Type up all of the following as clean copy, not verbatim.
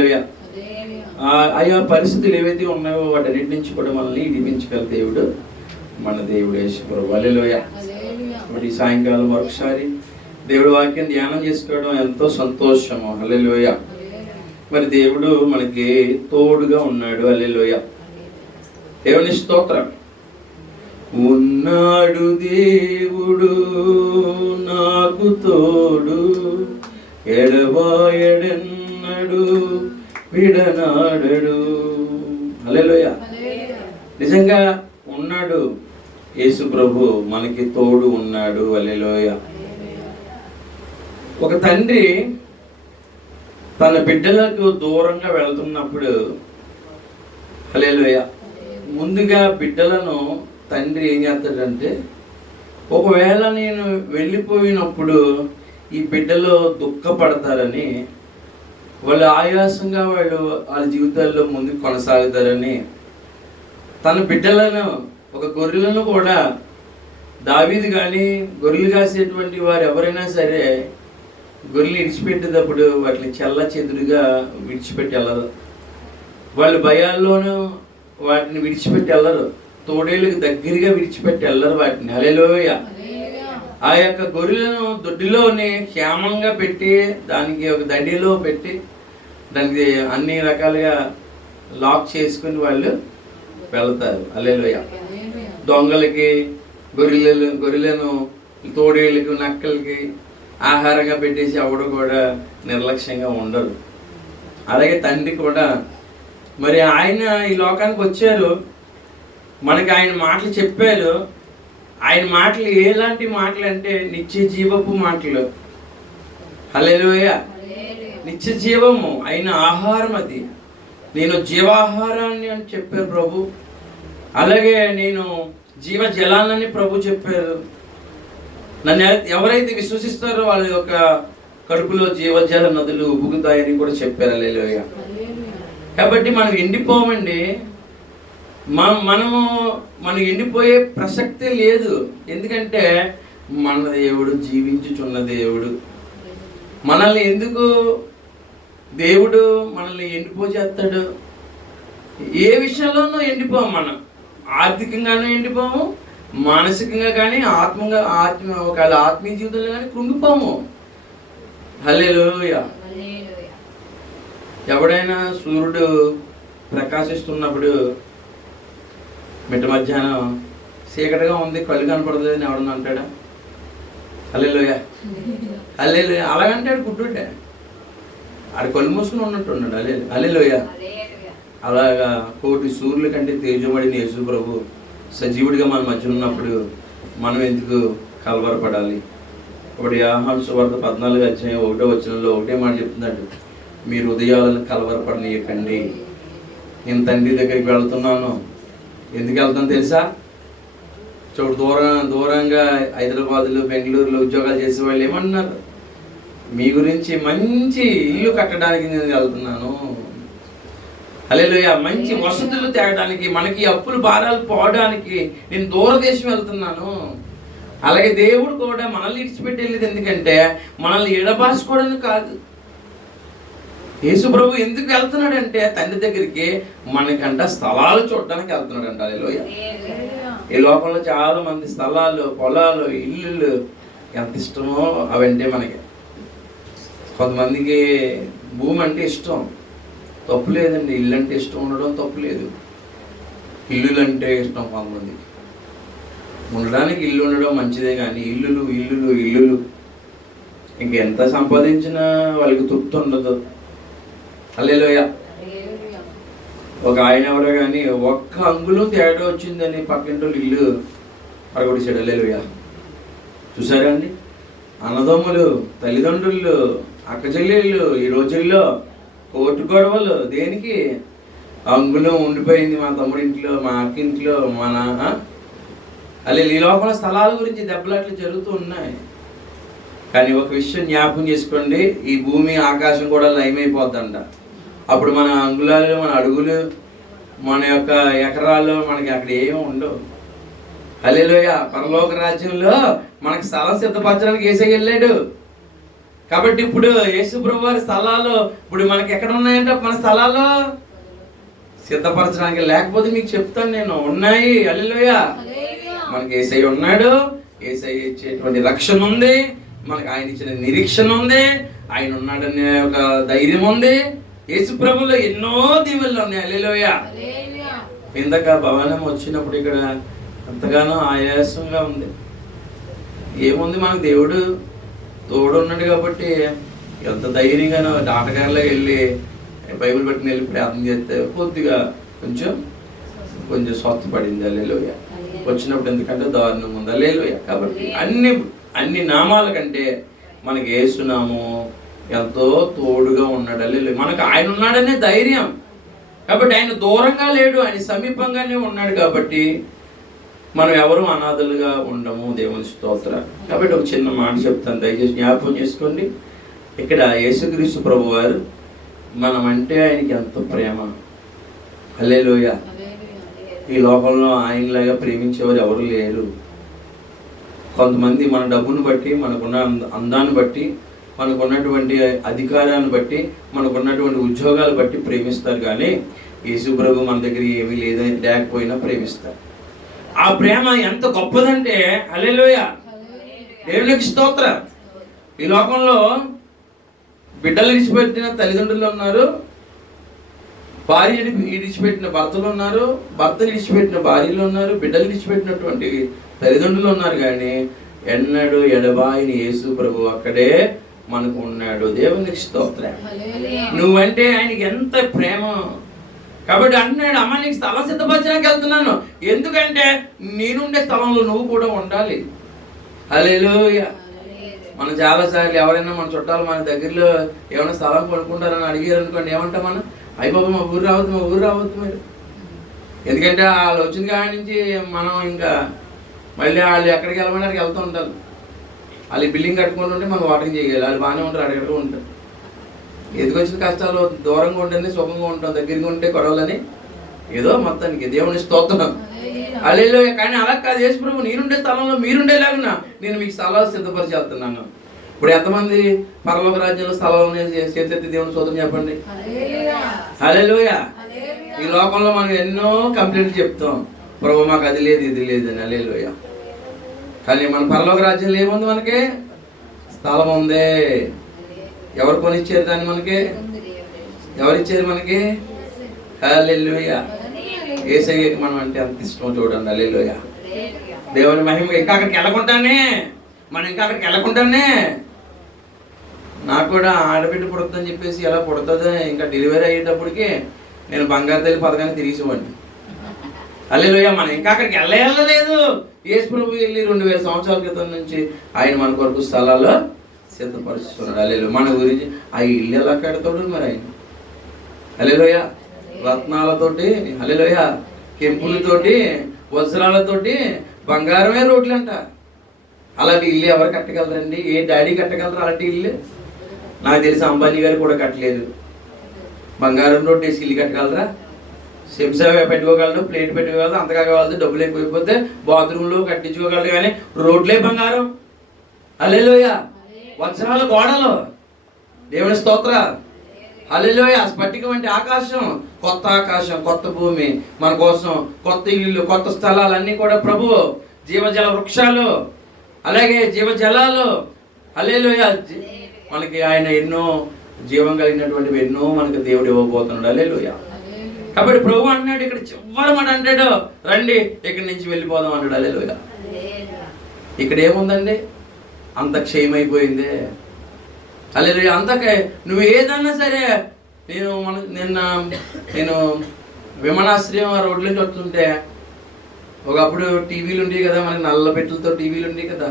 ఆయా పరిస్థితులు ఏవైతే ఉన్నాయో వాటన్నిటి నుంచి కూడా మనల్ని విడిపించగల దేవుడు మన దేవుడు యేసుప్రభువు. హల్లెలూయా. మరి సాయంకాలం మరొకసారి దేవుడి వాక్యం ధ్యానం చేసుకోవడం ఎంతో సంతోషము. హల్లెలూయా. మరి దేవుడు మనకి తోడుగా ఉన్నాడు. హల్లెలూయా. దేవుని స్తోత్రం. ఉన్నాడు దేవుడు నాకు తోడు, ఎడబాయడెన్నడు విడనాడడు. హల్లెలూయా. నిజంగా ఉన్నాడు యేసు ప్రభు, మనకి తోడు ఉన్నాడు. హల్లెలూయా. ఒక తండ్రి తన బిడ్డలకు దూరంగా వెళ్తున్నప్పుడు, హల్లెలూయా, ముందుగా బిడ్డలను తండ్రి ఏం చేస్తాడంటే, ఒకవేళ నేను వెళ్ళిపోయినప్పుడు ఈ బిడ్డలు దుఃఖపడతారని, వాళ్ళు ఆయాసంగా వాళ్ళ జీవితాల్లో ముందుకు కొనసాగుతారని తన బిడ్డలను, ఒక గొర్రెలను కూడా, దావీదు కానీ గొర్రెలు కాసేటువంటి వారు ఎవరైనా సరే గొర్రెలు విడిచిపెట్టేటప్పుడు వాటిని చెల్ల చెదురుగా విడిచిపెట్టి వెళ్ళరు. వాళ్ళు భయాల్లోనూ వాటిని విడిచిపెట్టి వెళ్ళరు. తోడేళ్ళకి దగ్గరగా విడిచిపెట్టి వెళ్ళరు వాటిని. హల్లెలూయా. ఆ యొక్క గొర్రెలను దొడ్డిలోనే క్షేమంగా పెట్టి, దానికి ఒక దండిలో పెట్టి, దానికి అన్ని రకాలుగా లాక్ చేసుకుని వాళ్ళు వెళ్తారు. హల్లెలూయా. దొంగలకి గొర్రెలను తోడేళ్ళకి నక్కలకి ఆహారంగా పెట్టేసి ఎవడు కూడా నిర్లక్ష్యంగా ఉండరు. అలాగే తండ్రి కూడా, మరి ఆయన ఈ లోకానికి వచ్చారు, మనకి ఆయన మాటలు చెప్పారు. ఆయన మాటలు ఎలాంటి మాటలు అంటే నిత్య జీవపు మాటలు. హల్లెలూయా. నిత్య జీవము అయిన ఆహారం అది. నేను జీవాహారాన్ని అని చెప్పారు ప్రభు. అలాగే నేను జీవ జలాలని ప్రభు చెప్పారు. నన్ను ఎవరైతే విశ్వసిస్తారో వాళ్ళ యొక్క కడుపులో జీవజల నదులు ఉబుకుతాయని కూడా చెప్పారు. హల్లెలూయా. కాబట్టి మనం ఎండిపోమండి. మనం ఎండిపోయే ప్రసక్తే లేదు. ఎందుకంటే మన దేవుడు జీవించుచున్న దేవుడు. మనల్ని ఎందుకు దేవుడు మనల్ని ఎండిపోచేస్తాడు? ఏ విషయంలోనూ ఎండిపోము. మనం ఆర్థికంగానూ ఎండిపోము, మానసికంగా కానీ ఒకవేళ ఆత్మీయ జీవితంలో కానీ కృంగిపోము. హల్లెలూయా. ఎవడైనా సూర్యుడు ప్రకాశిస్తున్నప్పుడు మిట్ట మధ్యాహ్నం చీకటిగా ఉంది, కళ్ళు కనపడలేదని ఎవడన్నా అంటాడా? హల్లెలూయా. హల్లెలూయా. అలాగంటాడు గుడ్డుంటే, ఆడు కళ్ళు మూసుకుని ఉన్నట్టున్నాడు. హల్లెలూయా. అలాగా కోటి సూర్యుల కంటే తేజమడిన యేసు ప్రభు సజీవుడిగా మన మధ్య ఉన్నప్పుడు మనం ఎందుకు కలవరపడాలి? ఇప్పుడు యోహాను సువార్త 14:1 ఒకటే మాట చెప్తున్నాడు, మీరు హృదయాలను కలవరపడనీయకండి. నేను తండ్రి దగ్గరికి వెళ్తున్నాను. ఎందుకు వెళ్తాను తెలుసా? దూరంగా హైదరాబాద్లో, బెంగళూరులో ఉద్యోగాలు చేసే వాళ్ళు ఏమన్నారు, మీ గురించి మంచి ఇల్లు కట్టడానికి నేను వెళ్తున్నాను. హల్లెలూయా. మంచి వసతులు తేవడానికి, మనకి అప్పులు భారాలు పోవడానికి నేను దూరదేశం వెళ్తున్నాను. అలాగే దేవుడు కూడా మనల్ని విడిచిపెట్టి వెళ్ళేది ఎందుకంటే మనల్ని ఎడబాసుకోవడానికి కాదు. యేసు ప్రభు ఎందుకు వెళ్తున్నాడంటే తండ్రి దగ్గరికి మనకంట స్థలాలు చూడడానికి వెళ్తున్నాడంట. హల్లెలూయా. ఈ లోకంలో చాలా మంది స్థలాలు, పొలాలు, ఇల్లులు ఎంత ఇష్టమో అవంటే మనకి. కొంతమందికి భూమి అంటే ఇష్టం, తప్పు లేదండి. ఇల్లు అంటే ఇష్టం ఉండడం తప్పు లేదు. ఇల్లులు అంటే ఇష్టం కొంతమందికి. ఉండడానికి ఇల్లు ఉండడం మంచిదే, కానీ ఇల్లులు ఇంకెంత సంపాదించినా వాళ్ళకి తృప్తి ఉండదు. హల్లెలూయా. ఒక ఆయన ఎవరో కానీ ఒక్క అంగుళం తేడా వచ్చిందని పక్కింటోళ్ళు ఇల్లు పడగొడిచాడు. హల్లెలూయా. చూసారా అండి? అన్నదమ్ములు, తల్లిదండ్రులు, అక్క చెల్లెళ్ళు ఈ రోజుల్లో కోర్టు గొడవలు దేనికి? అంగుళం ఉండిపోయింది మా తమ్ముడింట్లో, మా అక్కింట్లో, మా నాన్న. అలాగే ఈ లోపల స్థలాల గురించి దెబ్బలాట్లు జరుగుతూ ఉన్నాయి. కానీ ఒక విషయం జ్ఞాపకం చేసుకోండి, ఈ భూమి ఆకాశం కూడా లయమైపోద్దంట. అప్పుడు మన అంగుళాలు, మన అడుగులు, మన యొక్క ఎకరాలు మనకి అక్కడ ఏమీ ఉండవు. హల్లెలూయా. పరలోక రాజ్యంలో మనకి స్థలం సిద్ధపరచడానికి యేసయ్య వెళ్ళాడు. కాబట్టి ఇప్పుడు యేసు ప్రభు వారి స్థలాలు ఇప్పుడు మనకి ఎక్కడ ఉన్నాయంటే మన స్థలాలు సిద్ధపరచడానికి, లేకపోతే మీకు చెప్తాను నేను, ఉన్నాయి. హల్లెలూయా. మనకి యేసయ్య ఉన్నాడు, యేసయ్య ఇచ్చేటువంటి రక్షణ ఉంది, మనకి ఆయన ఇచ్చిన నిరీక్షణ ఉంది, ఆయన ఉన్నాడనే ఒక ధైర్యం ఉంది. యేసు ప్రభులో ఎన్నో దీవెనలు ఉన్నాయి. హల్లెలూయా. ఇందాక భవనం వచ్చినప్పుడు ఇక్కడ ఎంతగానో ఆయాసంగా ఉంది. ఏముంది, మనకు దేవుడు తోడు ఉన్నాడు కాబట్టి ఎంత ధైర్యంగానో డాటగారిలో వెళ్ళి బైబిల్ పట్టుకుని వెళ్ళి ప్రార్థన చేస్తే కొద్దిగా కొంచెం స్వస్థపడింది. హల్లెలూయా. వచ్చినప్పుడు ఎందుకంటే దారుణం ఉంది. హల్లెలూయా. కాబట్టి అన్ని నామాల కంటే మనకి యేసునామం ఎంతో తోడుగా ఉన్నాడు. హల్లెలూయా. మనకు ఆయన ఉన్నాడనే ధైర్యం. కాబట్టి ఆయన దూరంగా లేడు, ఆయన సమీపంగానే ఉన్నాడు. కాబట్టి మనం ఎవరు అనాథలుగా ఉండము. దేవుని స్తోత్రం. కాబట్టి ఒక చిన్న మాట చెప్తాను, దయచేసి జ్ఞాపకం చేసుకోండి. ఇక్కడ యేసుక్రీస్తు ప్రభు వారు మనమంటే ఆయనకి ఎంత ప్రేమ. హల్లెలూయా. ఈ లోకంలో ఆయనలాగా ప్రేమించేవారు ఎవరు లేరు. కొంతమంది మన డబ్బును బట్టి, మనకున్న అందాన్ని బట్టి, మనకున్నటువంటి అధికారాన్ని బట్టి, మనకున్నటువంటి ఉద్యోగాలు బట్టి ప్రేమిస్తారు. కానీ యేసు ప్రభు మన దగ్గర ఏమీ లేకపోయినా ప్రేమిస్తారు. ఆ ప్రేమ ఎంత గొప్పదంటే హల్లెలూయా, దేవునికి స్తోత్రం. ఈ లోకంలో బిడ్డలు విడిచిపెట్టిన తల్లిదండ్రులు ఉన్నారు, భార్య విడిచిపెట్టిన భర్తలు ఉన్నారు, భర్త విడిచిపెట్టిన భార్యలు ఉన్నారు, బిడ్డలు విడిచిపెట్టినటువంటి తల్లిదండ్రులు ఉన్నారు. కానీ ఎన్నడూ ఎడబాయిని యేసు ప్రభు అక్కడే మనకు ఉన్నాడు. దేవునికి స్తోత్రం. నువ్వంటే ఆయనకి ఎంత ప్రేమ. కాబట్టి అంటున్నాడు, అమ్మ నీకు స్థలం సిద్ధపరచడానికి వెళ్తున్నాను, ఎందుకంటే నేనుండే స్థలంలో నువ్వు కూడా ఉండాలి. హల్లెలూయా. మనం చాలాసార్లు ఎవరైనా మన చుట్టాలు మన దగ్గరలో ఏమైనా స్థలం కొనుక్కుంటారని అడిగారు అనుకోండి, ఏమంటాం మనం, అయిపోయి మా ఊరు రావద్దు మీరు. ఎందుకంటే వాళ్ళు వచ్చిన కాడి నుంచి మనం ఇంకా మళ్ళీ వాళ్ళు ఎక్కడికి వెళ్ళమని అక్కడికి వెళ్తూ ఉంటారు. వాళ్ళు బిల్డింగ్ కట్టుకుంటుంటే మనం వాటరింగ్ చేయాలి. వాళ్ళు బాగానే ఉంటారు, అడిగడుతూ ఉంటారు. ఎదుకొచ్చిన కష్టాలు దూరంగా ఉంటేనే సుఖంగా ఉంటాం, దగ్గరగా ఉంటే గొడవలని ఏదో మొత్తానికి దేవుని స్తోత్రం. హల్లెలూయా. కానీ అలా కాదు, యేసు ప్రభు నేనుండే స్థలంలో మీరుండేలాగునా నేను మీకు స్థలాలు సిద్ధపరిచేస్తున్నాను. ఇప్పుడు ఎంతమంది పరలోక రాజ్యంలో స్థలాలను చేసేది దేవుని స్తోత్రం చెప్పండి. హల్లెలూయా. ఈ లోకంలో మనం ఎన్నో కంప్లైంట్లు చెప్తాం, ప్రభు మాకు అది లేదు ఇది లేదు అని. హల్లెలూయా. కానీ మన పరలోక రాజ్యంలో ఏముంది, మనకి స్థలం ఉంది. ఎవరు కొనిచ్చారు దాన్ని మనకి? ఎవరిచ్చారు మనకి? హల్లెలూయా. యేసయ్యకి మనం అంటే అంత ఇష్టం చూడండి. హల్లెలూయా. దేవుని మహిమ. ఇంకా అక్కడికి వెళ్ళకుండానే నాకు కూడా ఆడబిడ్డ పుడుతుందని చెప్పేసి ఎలా పుడుతుందో ఇంకా డెలివరీ అయ్యేటప్పటికి నేను బంగారు తల్లి పథకాన్ని తిరిగిసేవాడిని. హల్లెలూయా. మనం ఇంకా అక్కడికి వెళ్ళలేదు. యేసు ప్రభు వెళ్ళి 2000 సంవత్సరాల క్రితం నుంచి ఆయన మన కొరకు స్థలాల్లో సిద్ధపరుస్తున్నాడు. హల్లెలూయా. మన గురించి ఆ ఇల్లు ఎలా కడతాడు మరి ఆయన? హల్లెలూయా. రత్నాలతోటి, హల్లెలూయా, కెంపులతోటి, వజ్రాలతోటి, బంగారమే రోడ్లంట. అలాంటి ఇల్లు ఎవరు కట్టగలరండి? ఏ డాడీ కట్టగలరు అలాంటి ఇల్లు? నాకు తెలిసి అంబానీ గారు కూడా కట్టలేదు. బంగారం రోడ్డు వేసి ఇల్లు కట్టగలరా? చెంచా పెట్టుకోగలరు, ప్లేట్ పెట్టుకోగలరు, అంతగా కావాలి, డబ్బులు ఎక్కువైపోతే బాత్రూంలో కట్టించుకోగలరు. కానీ రోడ్లే బంగారం. హల్లెలూయా. వజ్రాల గోడలు. దేవుని స్తోత్ర. హల్లెలూయా. స్ఫటికం అంటే ఆకాశం, కొత్త ఆకాశం, కొత్త భూమి మన కోసం, కొత్త ఇల్లు, కొత్త స్థలాలన్నీ కూడా ప్రభు. జీవజల వృక్షాలు, అలాగే జీవజలాలు. హల్లెలూయా. మనకి ఆయన ఎన్నో జీవం కలిగినటువంటివి ఎన్నో మనకి దేవుడు ఇవ్వబోతున్నాడు. హల్లెలూయా. కాబట్టి ప్రభు అంటున్నాడు ఇక్కడ చివరి మాట అంటాడు, రండి ఇక్కడి నుంచి వెళ్ళిపోదాం అన్నాడు. హల్లెలూయా. ఇక్కడ ఏముందండి? అంత క్షయమైపోయిందే. హల్లెలూయా. అంతకే నువ్వు ఏదన్నా సరే. నేను విమానాశ్రయం ఆ రోడ్ల నుంచి వస్తుంటే ఒకప్పుడు టీవీలు ఉండేవి కదా, మనకి నల్ల పెట్టెలతో టీవీలు ఉండేవి కదా.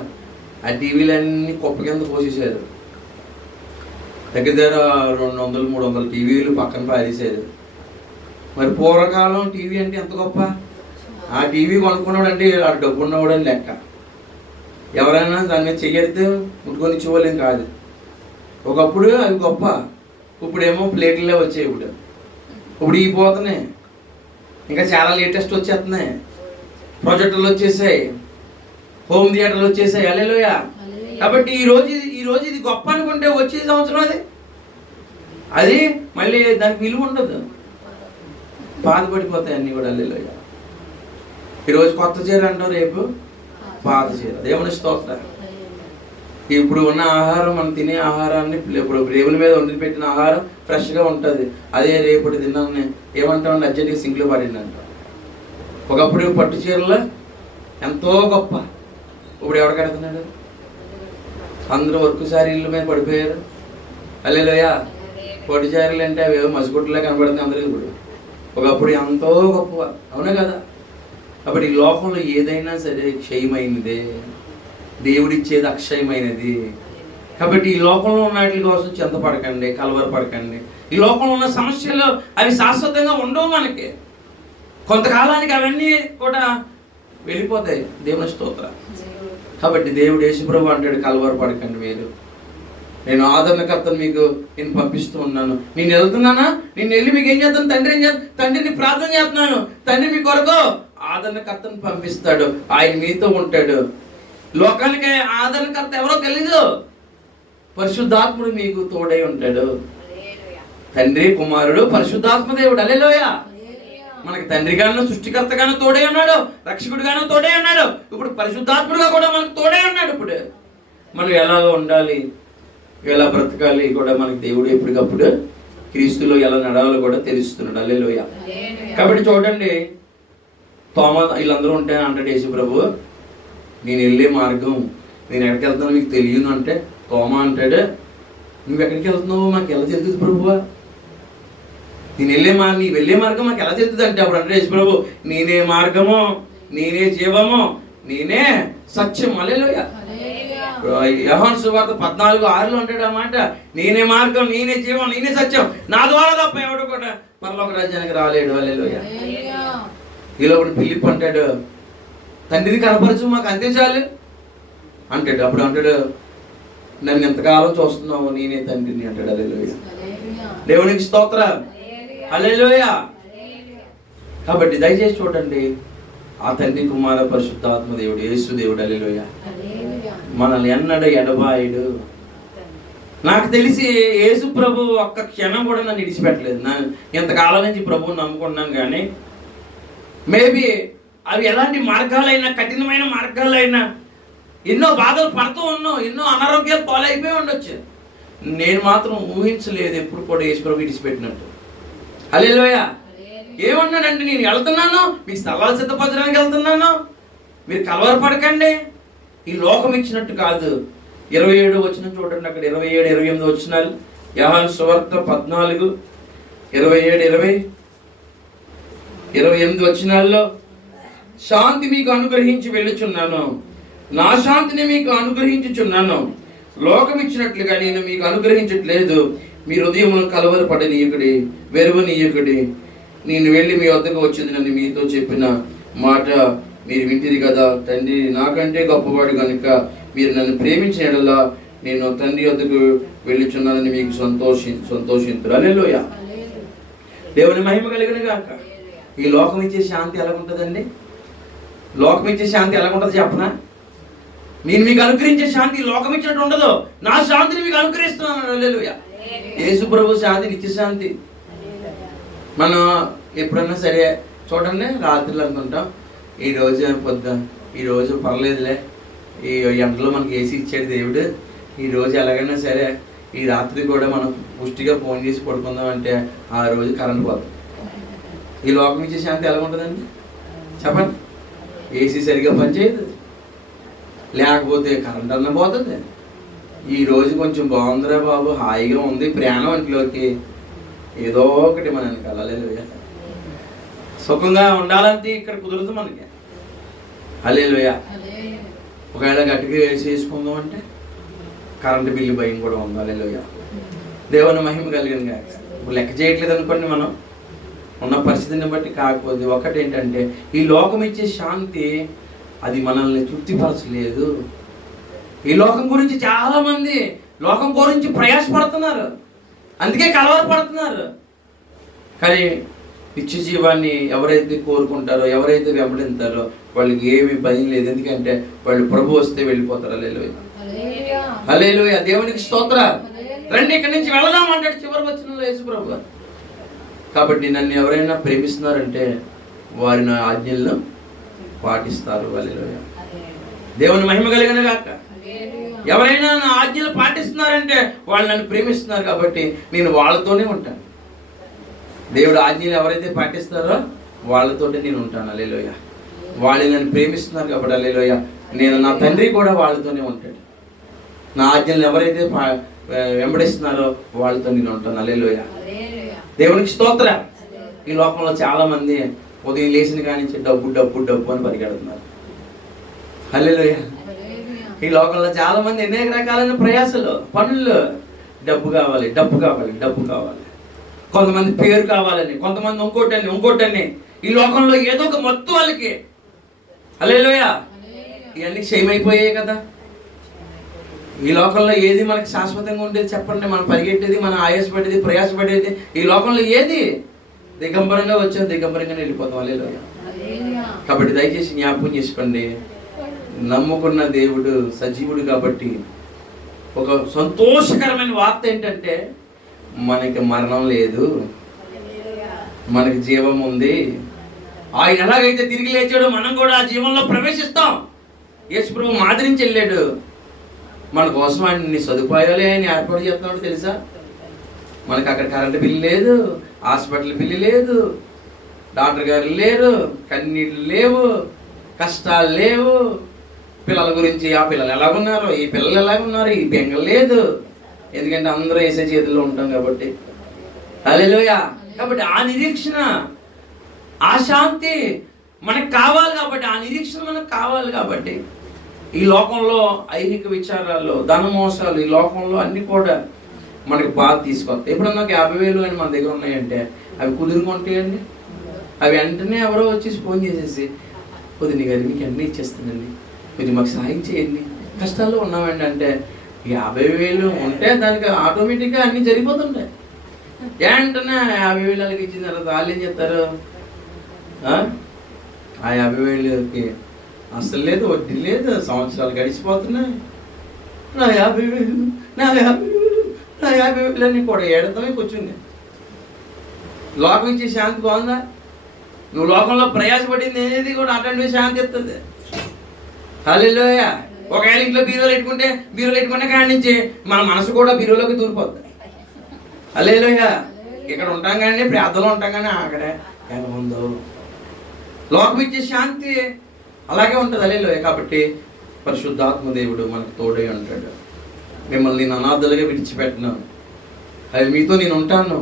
ఆ టీవీలన్నీ కుప్ప కింద పోసేసారు. దగ్గర 200-300 టీవీలు పక్కన పారేసారు. మరి పూర్వకాలం టీవీ అంటే ఎంత గొప్ప. ఆ టీవీ కొనుక్కున్నాడు అంటే ఆ డబ్బు ఉన్నవాడని లెక్క. ఎవరైనా దాని మీద చెయ్యడితే ముట్టుకొని ఇచ్చేవాళ్ళేం కాదు. ఒకప్పుడు అది గొప్ప. ఇప్పుడేమో ప్లేట్లే వచ్చాయి. ఇప్పుడు ఈ పోతున్నాయి, ఇంకా చాలా లేటెస్ట్ వచ్చేస్తున్నాయి. ప్రొజెక్టర్లు వచ్చేసాయి, హోమ్ థియేటర్లు వచ్చేసాయి. హల్లెలూయా. కాబట్టి ఈ ఈరోజు ఇది గొప్ప అనుకుంటే వచ్చే సంవత్సరం అది మళ్ళీ దానికి విలువ ఉండదు, బాధపడిపోతాయి అన్నీ కూడా. హల్లెలూయా. ఈరోజు కొత్త చీర అంటాం, రేపు పాత చీర. దేవుని స్తోత్రం. ఇప్పుడు ఉన్న ఆహారం, మనం తినే ఆహారాన్ని ఇప్పుడు రేవుల మీద వండి పెట్టిన ఆహారం ఫ్రెష్గా ఉంటుంది. అదే రేపటి తిన్నాను ఏమంటామండి, అర్జెంట్గా సింక్లో పడింది అంటాం. ఒకప్పుడు పట్టు చీరలు ఎంతో గొప్ప, ఇప్పుడు ఎవరు కడుతున్నాడు? అందరూ వర్క్ శారీల మీద పడిపోయారు. హల్లెలూయా. పట్టు చీరలు అంటే అవి మసిగుడ్డలా కనబడుతుంది అందరికీ. ఇప్పుడు ఒకప్పుడు ఎంతో గొప్ప, అవునా కదా? కాబట్టి ఈ లోకంలో ఏదైనా సరే క్షయమైనదే, దేవుడిచ్చేది అక్షయమైనది. కాబట్టి ఈ లోకంలో ఉన్న వాటి కోసం చింతపడకండి, కలవరపడకండి. ఈ లోకంలో ఉన్న సమస్యలు అవి శాశ్వతంగా ఉండవు మనకి, కొంతకాలానికి అవన్నీ కూడా వెళ్ళిపోతాయి. దేవుని స్తోత్రం. కాబట్టి దేవుడు యేసుప్రభువు అంటాడు, కలవరపడకండి మీరు, నేను ఆదరణకర్తను మీకు నేను పంపిస్తూ ఉన్నాను. నేను వెళ్తున్నానా, నేను వెళ్ళి మీకు ఏం చేస్తాను, తండ్రిని ప్రార్థన చేస్తున్నాను, తండ్రి మీ కొరకు ఆదరణకర్తను పంపిస్తాడు, ఆయన మీతో ఉంటాడు. లోకానికి ఆదరణకర్త ఎవరో తెలీదు, పరిశుద్ధాత్ముడు మీకు తోడై ఉంటాడు. తండ్రి, కుమారుడు, పరిశుద్ధాత్మ దేవుడు. హల్లెలూయా. మనకి తండ్రిగాను సృష్టికర్తగాను తోడే ఉన్నాడు, రక్షకుడిగాను తోడే ఉన్నాడు, ఇప్పుడు పరిశుద్ధాత్ముడుగా కూడా మనకు తోడే ఉన్నాడు. ఇప్పుడు మనం ఎలా ఉండాలి, ఎలా బ్రతకాలి కూడా మనకి దేవుడు ఎప్పటికప్పుడు క్రీస్తులో ఎలా నడవాలో కూడా తెలుస్తున్నాడు. హల్లెలూయా. కాబట్టి చూడండి, తోమా వీళ్ళందరూ ఉంటే అంటాడు యేసు ప్రభు, నేను వెళ్ళే మార్గం, నేను ఎక్కడికి వెళ్తానో మీకు తెలియదు అంటే, తోమా అంటాడు, నువ్వు ఎక్కడికి వెళ్తున్నావు మాకు ఎలా తెలుస్తుంది ప్రభువా? నీ వెళ్ళే మార్గం మాకు ఎలా తెలుస్తుంది అంటే, అప్పుడు అంటే యేసు ప్రభు, నేనే మార్గము, నేనే జీవము, నేనే సత్యం. హల్లెలూయా. యోహాను సువార్త 14:6 అంటాడు అన్నమాట, నేనే మార్గం, నేనే జీవం, నేనే సత్యం, నా ద్వారా తప్ప ఎవడు కూడా పరలోక రాజ్యానికి రాలేడు. హల్లెలూయా. ఈలో ఫిలిప్ అంటాడు, తండ్రిని కనపరచు మాకు అంతే చాలు అంటాడు. అప్పుడు అంటాడు, నన్ను ఎంతకాలం చూస్తున్నావు, నేనే తండ్రిని అంటాడు. హల్లెలూయా. దేవునికి స్తోత్రం. హల్లెలూయా. కాబట్టి దయచేసి చూడండి, ఆ తండ్రి, కుమార, పరిశుద్ధాత్మ దేవుడు, యేసు దేవుడు. హల్లెలూయా. మనల్ని ఎన్నడూ ఎడబాయుడు. నాకు తెలిసి యేసు ప్రభు ఒక్క క్షణం కూడా నన్ను విడిచిపెట్టలేదు. ఎంతకాలం నుంచి ప్రభువుని నమ్ముకున్నాను, కానీ మేబీ అవి ఎలాంటి మార్గాలైనా, కఠినమైన మార్గాలైనా, ఎన్నో బాధలు పడుతూ ఉన్నాం, ఎన్నో అనారోగ్యాలు పాలైపోయి ఉండొచ్చు. నేను మాత్రం ఊహించలేదు ఎప్పుడు కూడా యేసు ప్రభు విడిచిపెట్టినట్టు. హల్లెలూయా. ఏమన్నాడంటే, నేను వెళ్తున్నాను, మీకు స్థలాలు సిద్ధపరచడానికి వెళ్తున్నాను, మీరు కలవరపడకండి, ఈ లోకం ఇచ్చినట్టు కాదు. 27 వచనం చూడండి, అక్కడ 27, 28 వచనాలు. యోహాను సువార్త 14, 27, 28 వచనాల్లో, శాంతి మీకు అనుగ్రహించి వెళ్ళుచున్నాను, నా శాంతిని మీకు అనుగ్రహించుచున్నాను, లోకం ఇచ్చినట్లుగా నేను మీకు అనుగ్రహించట్లేదు. మీ హృదయమును కలవరపడనీయకుడి, వెరవనీయకుడి. నేను వెళ్ళి మీ వద్దకు వచ్చింది నన్ను మీతో చెప్పిన మాట మీరు వింటిది కదా. తండ్రి నాకంటే గొప్పవాడు కనుక మీరు నన్ను ప్రేమించిన యెడల నేను తండ్రి వద్దకు వెళ్ళుచున్నానని మీకు సంతోషింతురు. హల్లెలూయా. దేవుని మహిమ కలిగిన గాక. ఈ లోకం ఇచ్చే శాంతి ఎలాగుంటుందండి? లోకం ఇచ్చే శాంతి ఎలాగుంటుంది చెప్పనా? నేను మీకు అనుగ్రహించే శాంతి లోకం ఇచ్చినట్టు ఉండదు, నా శాంతిని మీకు అనుగ్రహిస్తున్నాను. హల్లెలూయా. యేసు ప్రభు శాంతి, నిత్య శాంతి. మనం ఎప్పుడన్నా సరే చూడండి, రాత్రులు అనుకుంటాం, ఈరోజు పర్లేదులే, ఈ ఎండలో మనకి ఏసీ ఇచ్చాడు దేవుడు, ఈరోజు ఎలాగైనా సరే ఈ రాత్రి కూడా మనం పుష్టిగా ఫోన్ చేసి పడుకుందాం అంటే ఆ రోజు కరెంట్ పోతుంది. ఈ లోకం ఇచ్చే శాంతి ఎలా ఉంటుందండి చెప్పండి? ఏసీ సరిగ్గా పనిచేయదు, లేకపోతే కరెంట్ అన్న పోతుంది. ఈరోజు కొంచెం బాగుందిరా బాబు, హాయిగా ఉంది, ప్రయాణం ఇంట్లోకి ఏదో ఒకటి మన వెనకాల సుఖంగా ఉండాలంటే ఇక్కడ కుదరదు మనకి. హల్లెలూయా. ఒకవేళ గట్టిగా చేసుకుందాం అంటే కరెంటు బిల్లు భయం కూడా ఉంది. హల్లెలూయా. దేవుని మహిమ కలిగిన ఇప్పుడు లెక్క చేయట్లేదు అనుకోండి మనం ఉన్న పరిస్థితిని బట్టి. కాకపోతే ఒకటి ఏంటంటే, ఈ లోకం ఇచ్చే శాంతి అది మనల్ని తృప్తిపరచలేదు. ఈ లోకం గురించి చాలామంది లోకం గురించి ప్రయాసపడుతున్నారు, అందుకే కలవరపడుతున్నారు. కానీ నిత్య జీవాన్ని ఎవరైతే కోరుకుంటారో, ఎవరైతే వెంబడిస్తారో వాళ్ళకి ఏమి భయం లేదు. ఎందుకంటే వాళ్ళు ప్రభు వస్తే వెళ్ళిపోతారు. హల్లెలూయా. హల్లెలూయా, దేవునికి స్తోత్రం. రండి ఇక్కడి నుంచి వెళదాం అంటాడు చివరి వచనంలో యేసు ప్రభు. కాబట్టి నన్ను ఎవరైనా ప్రేమిస్తున్నారంటే వారి నా ఆజ్ఞలను పాటిస్తారు. హల్లెలూయా, దేవుని మహిమ కలిగిన గాక. ఎవరైనా నా ఆజ్ఞలు పాటిస్తున్నారంటే వాళ్ళు నన్ను ప్రేమిస్తున్నారు కాబట్టి నేను వాళ్ళతోనే ఉంటాను. దేవుడు ఆజ్ఞలు ఎవరైతే పాటిస్తారో వాళ్ళతోనే నేను ఉంటాను. హల్లెలూయా, వాళ్ళు నన్ను ప్రేమిస్తున్నారు కాబట్టి హల్లెలూయా, నేను నా తండ్రి కూడా వాళ్ళతోనే ఉంటాడు. నా ఆజ్ఞలు ఎవరైతే వెంబడిస్తున్నారో వాళ్ళతో నేను ఉంటాను. హల్లెలూయా, దేవునికి స్తోత్రం. ఈ లోకంలో చాలా మంది ఉదయం లేచిన కాడి నుంచి డబ్బు డబ్బు డబ్బు అని పరిగెడుతున్నారు. హల్లెలూయా, ఈ లోకంలో చాలా మంది అనేక రకాలైన ప్రయాసాలు, పనులు, డబ్బు కావాలి డబ్బు కావాలి డబ్బు కావాలి. కొంతమంది పేరు కావాలని, కొంతమంది ఇంకోటని ఈ లోకంలో ఏదో ఒక మొత్తం వాళ్ళకి. హల్లెలూయా, ఇవన్నీ క్షయమైపోయాయి కదా. ఈ లోకంలో ఏది మనకి శాశ్వతంగా ఉండేది చెప్పండి? మనం పరిగెట్టేది, మనం ఆయాసపడేది, ప్రయాసపడేది ఈ లోకంలో ఏది? దిగంబరంగా వచ్చేది, దిగంబరంగానే వెళ్ళిపోతాం. హల్లెలూయా. కాబట్టి దయచేసి జ్ఞాపకం చేసుకోండి, నమ్ముకున్న దేవుడు సజీవుడు కాబట్టి ఒక సంతోషకరమైన వార్త ఏంటంటే మనకి మరణం లేదు, మనకి జీవం ఉంది. ఆయన ఎలాగైతే తిరిగి లేచాడో మనం కూడా ఆ జీవంలో ప్రవేశిస్తాం. యేసు ప్రభు మాదిరించి వెళ్ళాడు, మన కోసం అన్ని సదుపాయాలు ఆయన ఏర్పాటు చేస్తున్నాడు తెలుసా. మనకి అక్కడ కరెంటు బిల్లు లేదు, హాస్పిటల్ బిల్లు లేదు, డాక్టర్ గారు లేరు, కన్నీళ్ళు లేవు, కష్టాలు లేవు. పిల్లల గురించి ఆ పిల్లలు ఎలాగున్నారు, ఈ పిల్లలు ఎలాగున్నారు, ఈ బెంగ లేదు. ఎందుకంటే అందరూ వేసే చేతుల్లో ఉంటాం కాబట్టి. హల్లెలూయా. కాబట్టి ఆ నిరీక్షణ, ఆ శాంతి మనకు కావాలి కాబట్టి, ఆ నిరీక్షణ మనకు కావాలి కాబట్టి ఈ లోకంలో ఐహిక విచారాల్లో, ధనమోసాలు, ఈ లోకంలో అన్ని కూడా మనకి బాధ తీసుకొస్తాయి. ఎప్పుడన్నా నాకు 50,000 అని మన దగ్గర ఉన్నాయంటే అవి కుదురుకుంటాయండి. అవి వెంటనే ఎవరో వచ్చేసి ఫోన్ చేసేసి, వదిన గారు మీకు అన్నీ ఇచ్చేస్తానండి, మీరు మాకు సహాయం చేయండి, కష్టాల్లో ఉన్నామండి అంటే 50,000 ఉంటే దానికి ఆటోమేటిక్గా అన్నీ జరిగిపోతుంటాయి. ఏంటనే 50,000 వాళ్ళకి ఇచ్చిన తర్వాత వాళ్ళు ఏం చేస్తారు? ఆ 50,000కి అసలు లేదు, వడ్డీ లేదు, సంవత్సరాలు గడిచిపోతున్నాయి. నా 50,000 అని కూడా ఏడతామే కూర్చుంది. లోకం ఇచ్చే శాంతి బాగుందా? నువ్వు లోకంలో ప్రయాసపడింది ఏది కూడా అటువంటి శాంతి ఇస్తుంది. హల్లెలూయా. ఒకవేళ ఇంట్లో బీరోలు పెట్టుకుంటే కాడి నుంచి మన మనసు కూడా బీరోలోకి దూరిపోద్ది. హల్లెలూయా. ఇక్కడ ఉంటాం కానీ, ప్రార్థనలో ఉంటాం కానీ అక్కడే ఎలా ఉందో లోకం ఇచ్చే శాంతి అలాగే ఉంటుంది. హల్లెలూయా. కాబట్టి పరిశుద్ధాత్మ దేవుడు మనకు తోడై ఉంటాడు. మిమ్మల్ని నేను అనాథలుగా విడిచిపెట్టను, అది మీతో నేను ఉంటాను.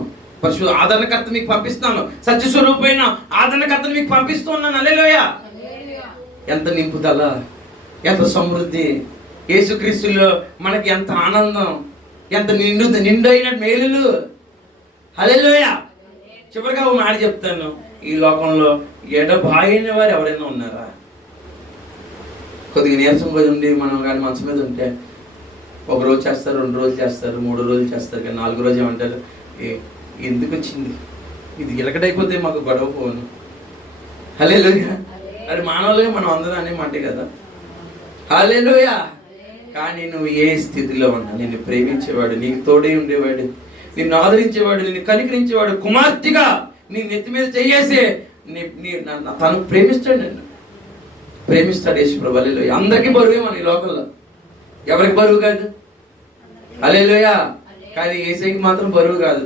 ఆదరణకర్త మీకు పంపిస్తాను, సత్యస్వరూపమైన ఆదరణకర్తను మీకు పంపిస్తూ ఉన్నాను. హల్లెలూయా. ఎంత నింపుదల, ఎంత సమృద్ధి యేసుక్రీస్తులో మనకి, ఎంత ఆనందం, ఎంత నిండైన మేలులు. హల్లెలూయా. చివరిగా ఒక మాట చెప్తాను, ఈ లోకంలో ఎడబాయిన వారు ఎవరైనా ఉన్నారా? కొద్దిగా నీరసంగా ఉండి మనం కానీ మనసు మీద ఉంటే 1 రోజు చేస్తారు, 2 రోజులు చేస్తారు, 3 రోజులు చేస్తారు, కానీ 4వ రోజు ఏమంటారు? ఎందుకు వచ్చింది ఇది, ఇలకడైపోతే మాకు గొడవ పోను. హల్లెలూయా. అది మానవులుగా మనం అందరం అనే మాటే కదా. హల్లెలూయా. కానీ నువ్వు ఏ స్థితిలో ఉన్నా నిన్ను ప్రేమించేవాడు, నీకు తోడే ఉండేవాడు, నిన్ను ఆదరించేవాడు, నిన్ను కనికరించేవాడు, కుమార్తెగా నీ నెత్తి మీద చెయ్యేసి తను ప్రేమిస్తాడు, నిన్ను ప్రేమిస్తాడు యేసు ప్రభు. హల్లెలూయా. అందరికీ బరువే మన ఈ లోకంలో, ఎవరికి బరువు కాదు. హల్లెలూయా. కానీ యేసయ్యకి మాత్రం బరువు కాదు,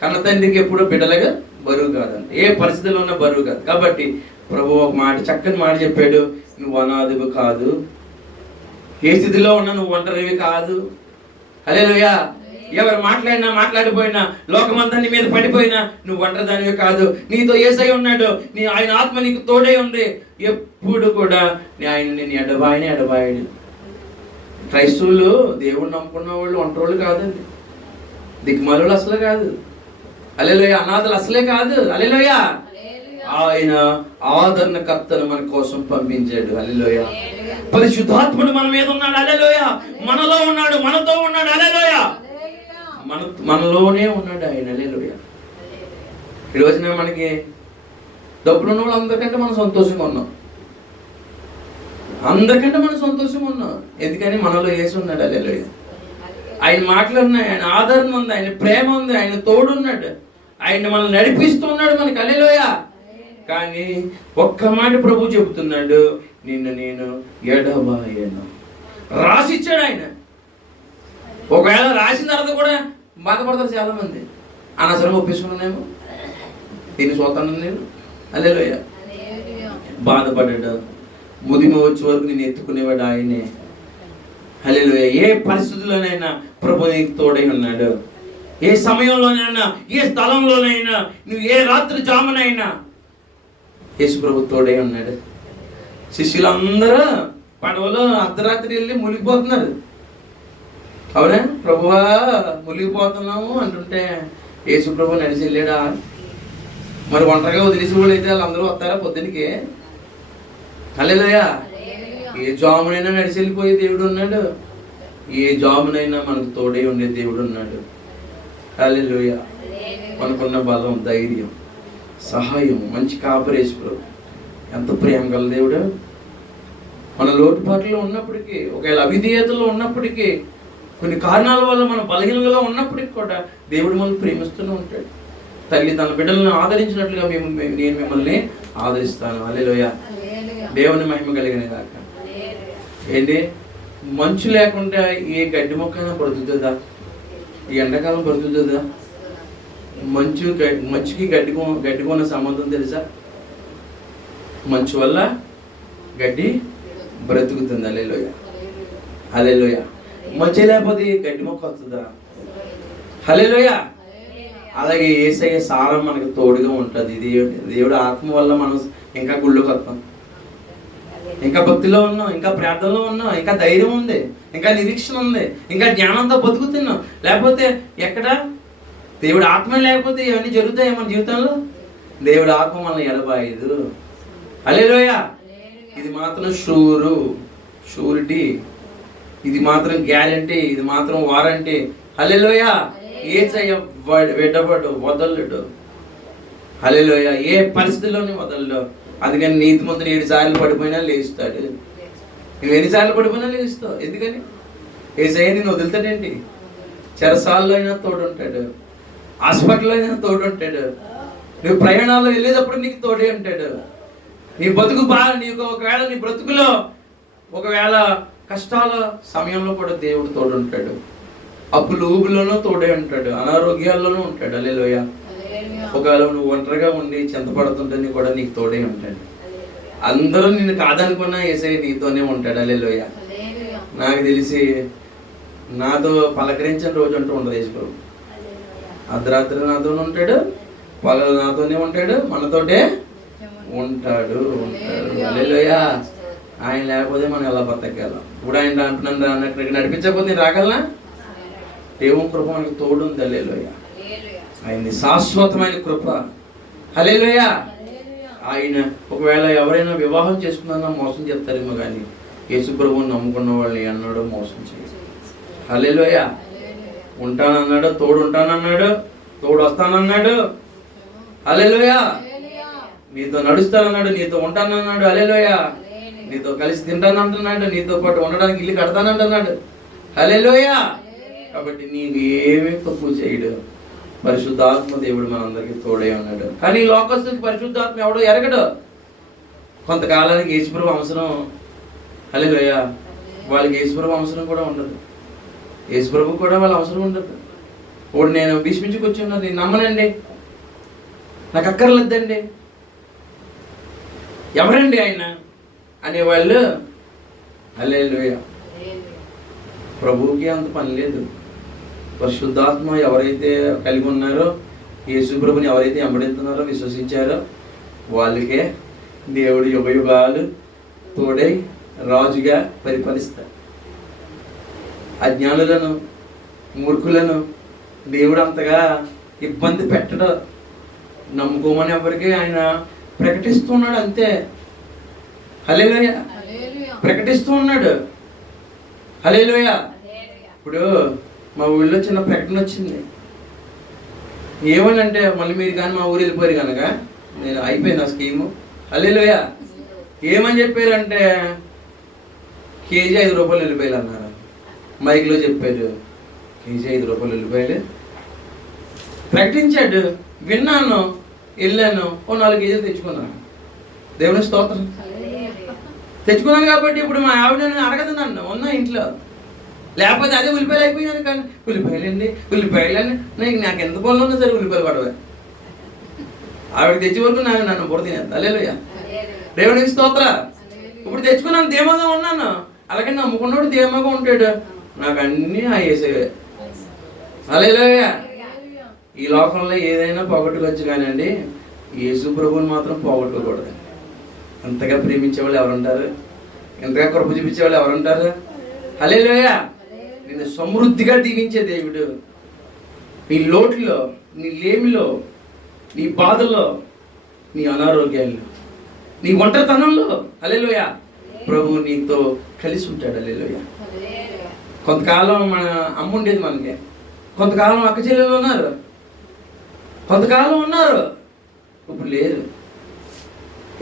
కన్న తండ్రికి ఎప్పుడూ బిడ్డలుగా బరువు కాదండి, ఏ పరిస్థితిలో ఉన్నా బరువు కాదు. కాబట్టి ప్రభు ఒక మాట, చక్కని మాట చెప్పాడు, నువ్వు అనాథవు కాదు, ఏ స్థితిలో ఉన్నా నువ్వు ఒంటరివి కాదు. హల్లెలూయా. ఎవరు మాట్లాడిపోయినా, లోకమంతా నీ మీద పడిపోయినా నువ్వు ఒంటరిదానివి కాదు. నీతో యేసయ్య ఉన్నాడు, ఆయన ఆత్మ నీకు తోడే ఉంది. ఎప్పుడు కూడా ఆయన నేను ఎడబాయడు. క్రైస్తవులు దేవుడు నమ్ముకున్న వాళ్ళు ఒంటరోళ్ళు కాదండి, దిక్కుమాలులు అసలు కాదు. హల్లెలూయా. అనాథలు అసలే కాదు. హల్లెలూయా. ఆయన ఆదరణకర్తను మన కోసం పంపించాడు. హల్లెలూయా. పరిశుద్ధాత్ముడు మన మీద ఉన్నాడు. హల్లెలూయా. మనలో ఉన్నాడు, మనతో ఉన్నాడు. హల్లెలూయా. మనలోనే ఉన్నాడు ఆయన. హల్లెలూయా. ఈ రోజున మనకి డబ్బులు ఉన్న వాళ్ళు అందరికంటే మనం సంతోషంగా ఉన్నాం, ఎందుకని మనలో యేసు ఉన్నాడు. హల్లెలూయా. ఆయన మాటలు ఉన్నాయి, ఆయన ఆదరణ ఉంది, ఆయన ప్రేమ ఉంది, ఆయన తోడున్నాడు, ఆయన మనల్ని నడిపిస్తున్నాడు మనకి. హల్లెలూయా. కానీ ఒక్క మాట ప్రభు చెబుతున్నాడు, నిన్ను నేను ఎడబాయను. రాసిచ్చాడు ఆయన. ఒకవేళ రాసిన తర్వాత కూడా బాధపడతారు చాలా మంది. అనవసరంగా ఒప్పేసుకున్నానేమో, దీన్ని చూస్తాను నేను. హల్లెలూయా. బాధపడ్డాడు. ముదిమ వచ్చే వరకు నేను ఎత్తుకునేవాడు ఆయనే. హల్లెలూయా. ఏ పరిస్థితుల్లోనైనా ప్రభు నీకు తోడై ఉన్నాడు. ఏ సమయంలోనైనా, ఏ స్థలంలోనైనా, నువ్వు ఏ రాత్రి జామునైనా యేసు ప్రభు తోడై ఉన్నాడు. శిష్యులందరూ పడవలో అర్ధరాత్రి వెళ్ళి మునిగిపోతున్నారు. అవునా? ప్రభువా మునిగిపోతున్నాము అంటుంటే యేసు ప్రభు నడిచి వెళ్ళాడా? మరి ఒంటరిగా వదిలేసి వాళ్ళు అయితే వాళ్ళందరూ వస్తారా పొద్దునికి? హల్లెలూయా. ఏ జామునైనా నడిచి వెళ్ళిపోయే దేవుడు ఉన్నాడు. ఏ జామునైనా మనకు తోడై ఉండే దేవుడు ఉన్నాడు. హల్లెలూయా. మనకున్న బలం, ధైర్యం, సహాయం, మంచి కాపరేసు ప్రభు. ఎంత ప్రేమ గల దేవుడు. మన లోటుపాట్లో ఉన్నప్పటికీ, ఒకవేళ అవిధేయతలో ఉన్నప్పటికీ, కొన్ని కారణాల వల్ల మనం బలహీనలుగా ఉన్నప్పటికీ కూడా దేవుడు మనల్ని ప్రేమిస్తూనే ఉంటాడు. తల్లి తన బిడ్డలను ఆదరించినట్లుగా నేను మిమ్మల్ని ఆదరిస్తాను. హల్లెలూయా. దేవుని మహిమ కలిగిన దాకా. ఏంటి? మంచు లేకుండా ఏ గడ్డి మొక్కైనా బ్రతుకుతుందా? ఈ ఎండాకాలం బ్రతుకుతుందా? మంచుకి గడ్డికున్న సంబంధం తెలుసా? మంచు వల్ల గడ్డి బ్రతుకుతుంది. హల్లెలూయా. హల్లెలూయా. మంచి లేకపోతే గడ్డి మొక్క వస్తుందా? హల్లెలూయా. అలాగే యేసయ్య సారం మనకు తోడుగా ఉంటుంది. దేవుడు ఆత్మ వల్ల మనం ఇంకా గుళ్ళోకి వస్తాం, ఇంకా భక్తిలో ఉన్నాం, ఇంకా ప్రార్థనలో ఉన్నాం, ఇంకా ధైర్యం ఉంది, ఇంకా నిరీక్షణ ఉంది, ఇంకా జ్ఞానంతో బతుకుతున్నాం. లేకపోతే ఎక్కడ? దేవుడు ఆత్మ లేకపోతే ఇవన్నీ జరుగుతాయి మన జీవితంలో. దేవుడు ఆత్మ మనల్ని ఎడబాయదు. హల్లెలూయా. ఇది మాత్రం షూరిటీ, ఇది మాత్రం గ్యారంటీ, ఇది మాత్రం వారంటీ. హల్లెలూయా. యేసయ్య వెడబడు, వదలడు. హల్లెలూయా. ఏ పరిస్థితుల్లోనే వదలడు. అందుకని నీతిమంతుడు 7 సార్లు పడిపోయినా లేస్తాడు. నువ్వు ఎన్నిసార్లు పడిపోయినా లేస్తావు. ఎందుకని? యేసయ్య నిన్ను వదులుతాడేంటి? చెరసాల్లో అయినా తోడుంటాడు, హాస్పిటల్లో అయినా తోడుంటాడు, నువ్వు ప్రయాణాల్లో వెళ్ళేటప్పుడు నీకు తోడే ఉంటాడు. నీ బతుకు నీకు ఒకవేళ నీ బ్రతుకులో ఒకవేళ కష్టాల సమయంలో కూడా దేవుడు తోడుంటాడు. అప్పులు ఊబులోనూ తోడే ఉంటాడు, అనారోగ్యాల్లోనూ ఉంటాడు. హల్లెలూయా. ఒకవేళ నువ్వు ఒంటరిగా ఉండి చింతపడుతుంటే కూడా నీకు తోడే ఉంటాడు. అందరూ నిన్ను కాదనుకున్నా యేసయ్య నీతోనే ఉంటాడు. హల్లెలూయా. నాకు తెలిసి నాతో పలకరించిన రోజు అంటూ ఉండదు యేసు ప్రభు. అర్ధరాత్రి నాతోనే ఉంటాడు, పగలు నాతోనే ఉంటాడు, మనతోటే ఉంటాడు. హల్లెలూయా. ఆయన లేకపోతే మనం ఎలా బతకాలం? ఇప్పుడు ఆయన అంటున్నాను ఇక్కడికి నడిపించకపోతే నేను రాగలనా? దేవుని కృప మనకు తోడు ఉంది. హల్లెలూయా. ఆయనది శాశ్వతమైన కృప. హల్లెలూయా. ఆయన ఒకవేళ ఎవరైనా వివాహం చేసుకున్నా మోసం చేస్తారేమో, కానీ యేసు ప్రభువుని నమ్ముకున్న వాళ్ళని అన్నాడు మోసం చేయదు. హల్లెలూయా. ఉంటానన్నాడు, తోడు ఉంటానన్నాడు, తోడు వస్తానన్నాడు. హల్లెలూయా. నీతో నడుస్తానన్నాడు, నీతో ఉంటానన్నాడు. హల్లెలూయా. నీతో కలిసి తింటానంటున్నాడు, నీతో పాటు ఉండడానికి ఇల్లు కడతానంటున్నాడు. హల్లెలూయా. కాబట్టి నీకు ఏమీ తప్పు చేయడు. పరిశుద్ధాత్మ దేవుడు మనందరికీ తోడే ఉన్నాడు. కానీ ఈ లోకస్తులకి పరిశుద్ధాత్మ ఎవడో ఎరగడు. కొంతకాలానికి యేసుప్రభు అవసరం. హల్లెలూయా. వాళ్ళకి యేసుప్రభు అవసరం కూడా ఉండదు. యేసుప్రభు కూడా వాళ్ళ అవసరం ఉండదు. ఇప్పుడు నేను భీష్మించుకొచ్చి ఉన్నది, నేను నమ్మనండి, నాకు అక్కర్లేదండి, ఎవరండి ఆయన అనేవాళ్ళు. హల్లెలూయా. ప్రభువుకి అంత పని లేదు. పరిశుద్ధాత్మ ఎవరైతే కలిగి ఉన్నారో, యేసు ప్రభుని ఎవరైతే వెంబడిస్తున్నారో, విశ్వసించారో, వాళ్ళకే దేవుడు యుగయుగాలు తోడై రాజుగా పరిపాలిస్తారు. అజ్ఞానులను, మూర్ఖులను దేవుడు అంతగా ఇబ్బంది పెట్టడం. నమ్ముకోమని ఎవరికి ఆయన ప్రకటిస్తున్నాడు అంతే. హల్లెలూయా. ప్రకటిస్తూ ఉన్నాడు. హల్లెలూయా. ఇప్పుడు మా ఊళ్ళో చిన్న ప్రకటన వచ్చింది. ఏమని అంటే, మళ్ళీ మీరు కానీ మా ఊరు వెళ్ళిపోయారు కనుక నేను అయిపోయింది ఆ స్కీము. హల్లెలూయా. ఏమని చెప్పారంటే, కేజీ 5 రూపాయలు వెళ్ళిపోయారు అన్నారు. మైక్లో చెప్పారు. కేజీ 5 రూపాయలు ఉల్లిపాయలు ప్రకటించాడు, విన్నాను, వెళ్ళాను, ఓ 4 కేజీలు తెచ్చుకున్నాను. దేవుని స్తోత్రం. తెచ్చుకున్నాను కాబట్టి ఇప్పుడు మా ఆవిడ నన్ను అడగదు, నన్ను ఉన్నా ఇంట్లో. లేకపోతే అదే ఉల్లిపాయలు అయిపోయాను కానీ ఉల్లిపాయలండి నాకు ఎంత పనులు ఉన్నా సరే ఉల్లిపాయలు పడవే. ఆవిడ తెచ్చే వరకు నన్ను బుర్ర తినేది. హల్లెలూయా, దేవునికి స్తోత్ర. ఇప్పుడు తెచ్చుకున్నాను, ధీమాగా ఉన్నాను. అలాగే నమ్ముకున్నాడు ధీమాగా ఉంటాడు. నాకు అన్నీ యేసయ్యే. హల్లెలూయా. ఈ లోకంలో ఏదైనా పోగొట్టుకోవచ్చు కానండి, యేసు ప్రభువుని మాత్రం పోగొట్టుకోకూడదు. అంతగా ప్రేమించే వాళ్ళు ఎవరుంటారు? ఎంతగా కృప చూపించే వాళ్ళు ఎవరుంటారు? హల్లెలూయా. నిన్ను సమృద్ధిగా దీవించే దేవుడు నీ లోటులో, నీ లేమిలో, నీ బాధల్లో, నీ అనారోగ్యాల్లో, నీ ఒంటరితనంలో హల్లెలూయా ప్రభువు నీతో కలిసి ఉంటాడు. హల్లెలూయా. కొంతకాలం మన అమ్మ ఉండేది మనకి, కొంతకాలం అక్క చెల్లెలు ఉన్నారు, కొంతకాలం ఉన్నారు, ఇప్పుడు లేరు.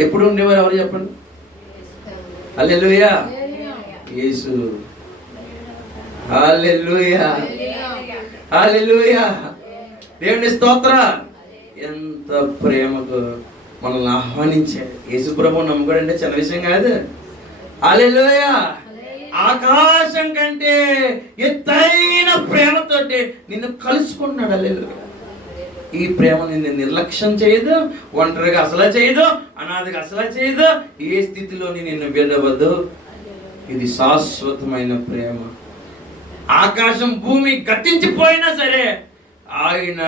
ఎప్పుడు ఉండేవారు ఎవరు చెప్పండి? హల్లెలూయా, యేసు. హల్లెలూయా, హల్లెలూయా, దేవుని స్తోత్ర. ఎంత ప్రేమకు మనల్ని ఆహ్వానించాడు. యేసు ప్రభువు నమ్ముకోవడం అంటే చిన్న విషయం కాదు. హల్లెలూయా. ఆకాశం కంటే ఎత్తైన ప్రేమతోటి నిన్ను కలుసుకుంటున్నాడు. హల్లెలూయా. ఈ ప్రేమ నిన్ను నిర్లక్ష్యం చేయదు, ఒంటరిగా అసలు చేయదు, అనాథగా అసలు చేయదు, ఏ స్థితిలోని నిన్ను విడవద్దు. ఇది శాశ్వతమైన ప్రేమ. ఆకాశం భూమి గతించిపోయినా సరే ఆయన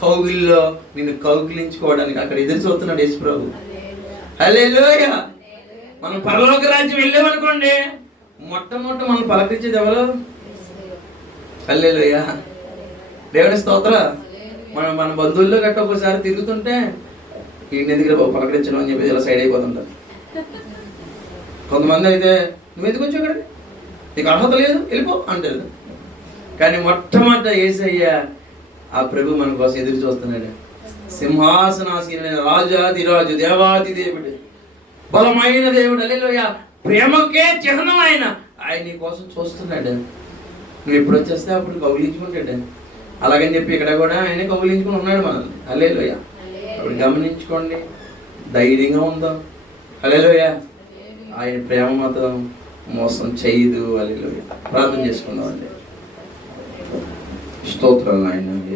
కౌగిల్లో నిన్ను కౌగిలించుకోవడానికి అక్కడ ఎదురు చూస్తున్నాడు యేసు ప్రభు. హల్లెలూయా. మనం పరలోక రాజ్యం వెళ్ళామనుకోండి, మొట్టమొదట మనం పలకరించేది ఎవరు? హల్లెలూయా, దేవుని స్తోత్ర. మన బంధువుల్లో గట్ట ఒకసారి తిరుగుతుంటే ఈయన దగ్గర పలకరించడం అని చెప్పి ఇలా సైడ్ అయిపోతుంటారు. కొంతమంది అయితే నువ్వు ఎందుకు వచ్చావు ఇక్కడ, నీకు అర్హత లేదు, వెళ్ళిపో అంటారు. కానీ మొట్టమొదట యేసయ్య ఆ ప్రభు మన కోసం ఎదురు చూస్తున్నాడు. సింహాసనాసీనుడైన రాజాదిరాజు, దేవాది దేవుడు, బలమైన దేవుడు. హల్లెలూయా. ప్రేమకే చిహ్నం ఆయన నీ కోసం చూస్తున్నాడు. నువ్వు ఎప్పుడు వచ్చేస్తే అప్పుడు కౌగిలించుకుంటాడు. అలాగని చెప్పి ఇక్కడ కూడా ఆయన కౌగిలించుకుని ఉన్నాడు మనల్ని. హల్లెలూయా. అప్పుడు గమనించుకోండి, ధైర్యంగా ఉందాం. హల్లెలూయా. ఆయన ప్రేమ మాత్రం మోసం చేయదు. హల్లెలూయా. ప్రార్థన చేసుకుందాం అండి. స్తోత్రాలు ఆయన.